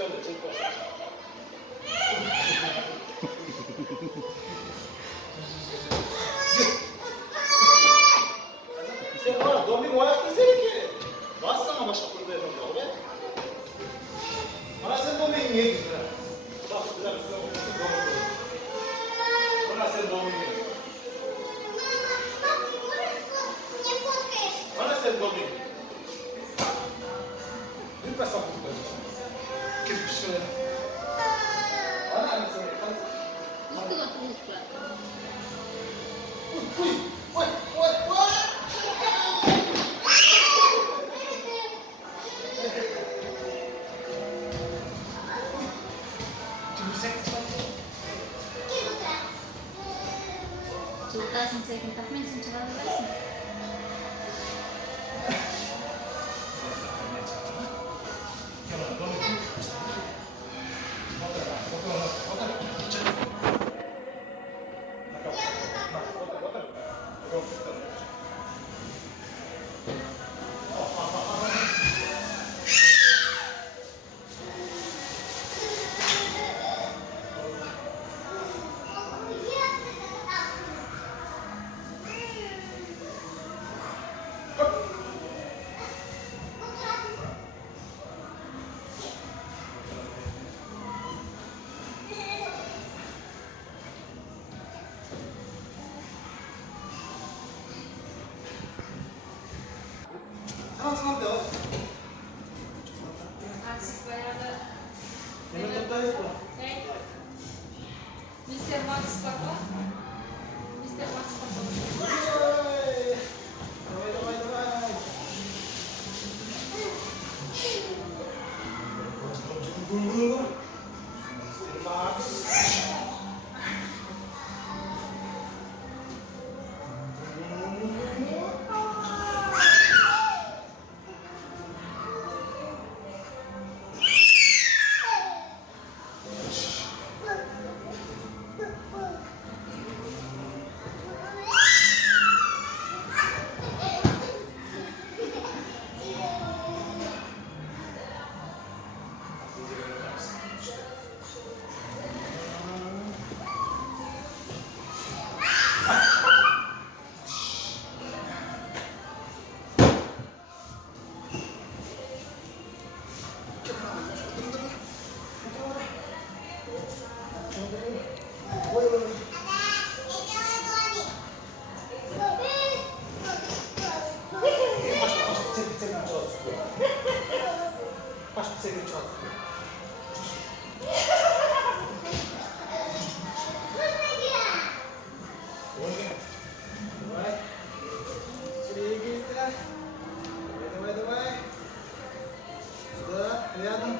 Çocuklar da çocuklar. Sen bana domik o yaptın seni ki. Bassana başka kurduğu yapalım be. Bana sen domiği niye gittin? Bak biraz üstüne koyuyorsun domiği. Bana sen domiği niye? Bana sen domiği. Lütfen sen kurduğu. Kirpiş şöyle. Bana anne sen. Uy, uy, uy, uy. Suka saya kentak main secara langsung. Tamam devam. Aksi bayağı da. Yemek toplayız mı? Ne? Mr. Max Papa. Mr. Max Papa. Давай, давай, давай. Max. Рядом.